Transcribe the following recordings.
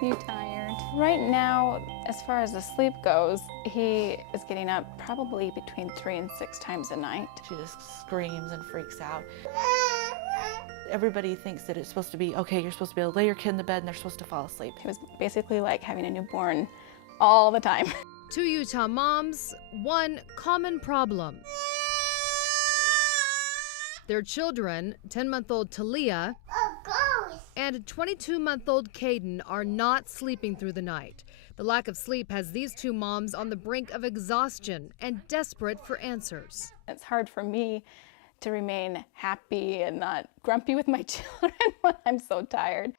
You tired? Right now, as far as the sleep goes, he is getting up probably between 3 and 6 times a night. She just screams and freaks out. Everybody thinks that it's supposed to be, okay, you're supposed to be able to lay your kid in the bed and they're supposed to fall asleep. It was basically like having a newborn all the time. 2 Utah moms, one common problem. Their children, 10-month-old Talia and 22-month-old Caden, are not sleeping through the night. The lack of sleep has these two moms on the brink of exhaustion and desperate for answers. It's hard for me to remain happy and not grumpy with my children when I'm so tired.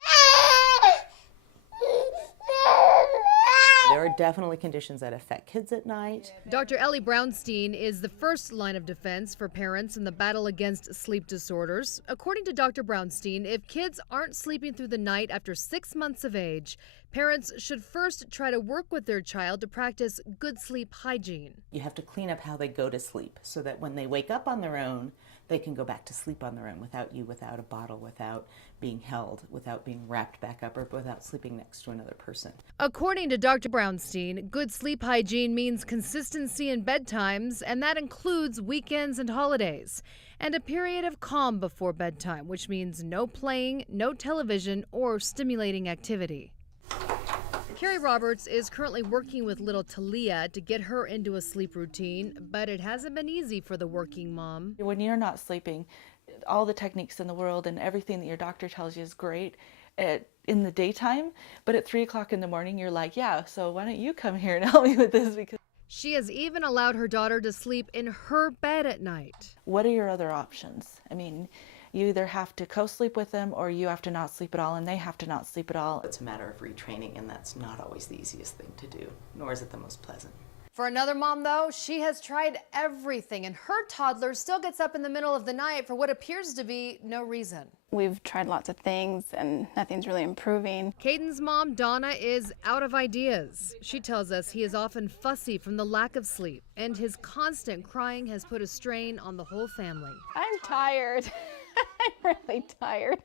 There are definitely conditions that affect kids at night. Dr. Ellie Brownstein is the first line of defense for parents in the battle against sleep disorders. According to Dr. Brownstein, if kids aren't sleeping through the night after 6 months of age, parents should first try to work with their child to practice good sleep hygiene. You have to clean up how they go to sleep so that when they wake up on their own, they can go back to sleep on their own without you, without a bottle, without being held, without being wrapped back up, or without sleeping next to another person. According to Dr. Brownstein, good sleep hygiene means consistency in bedtimes, and that includes weekends and holidays, and a period of calm before bedtime, which means no playing, no television, or stimulating activity. Carrie Roberts is currently working with little Talia to get her into a sleep routine, but it hasn't been easy for the working mom. When you're not sleeping, all the techniques in the world and everything that your doctor tells you is great in the daytime, but at 3 o'clock in the morning, you're like, yeah, so why don't you come here and help me with this? Because she has even allowed her daughter to sleep in her bed at night. what are your other options? I mean, you either have to co-sleep with them or you have to not sleep at all and they have to not sleep at all. It's a matter of retraining, and that's not always the easiest thing to do, nor is it the most pleasant. For another mom, though, she has tried everything, and her toddler still gets up in the middle of the night for what appears to be no reason. We've tried lots of things and nothing's really improving. Caden's mom, Donna, is out of ideas. She tells us he is often fussy from the lack of sleep, and his constant crying has put a strain on the whole family. I'm tired. I'm really tired.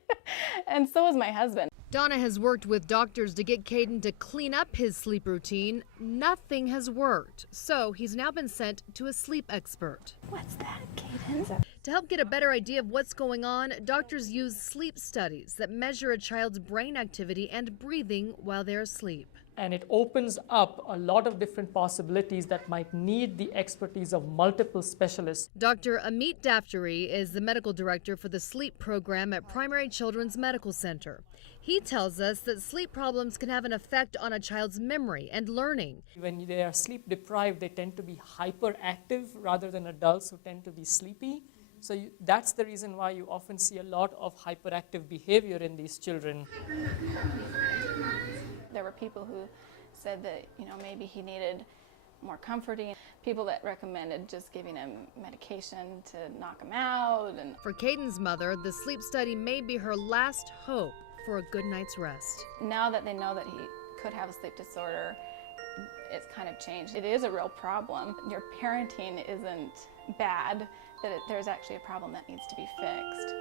And so is my husband. Donna has worked with doctors to get Caden to clean up his sleep routine. Nothing has worked, so he's now been sent to a sleep expert. What's that, Caden? To help get a better idea of what's going on, doctors use sleep studies that measure a child's brain activity and breathing while they're asleep. And it opens up a lot of different possibilities that might need the expertise of multiple specialists. Dr. Amit Daftari is the medical director for the sleep program at Primary Children's Medical Center. He tells us that sleep problems can have an effect on a child's memory and learning. When they are sleep deprived, they tend to be hyperactive rather than adults who tend to be sleepy. So that's the reason why you often see a lot of hyperactive behavior in these children. There were people who said that, maybe he needed more comforting. People that recommended just giving him medication to knock him out. And for Caden's mother, the sleep study may be her last hope for a good night's rest. Now that they know that he could have a sleep disorder, it's kind of changed. It is a real problem. Your parenting isn't bad, that there's actually a problem that needs to be fixed.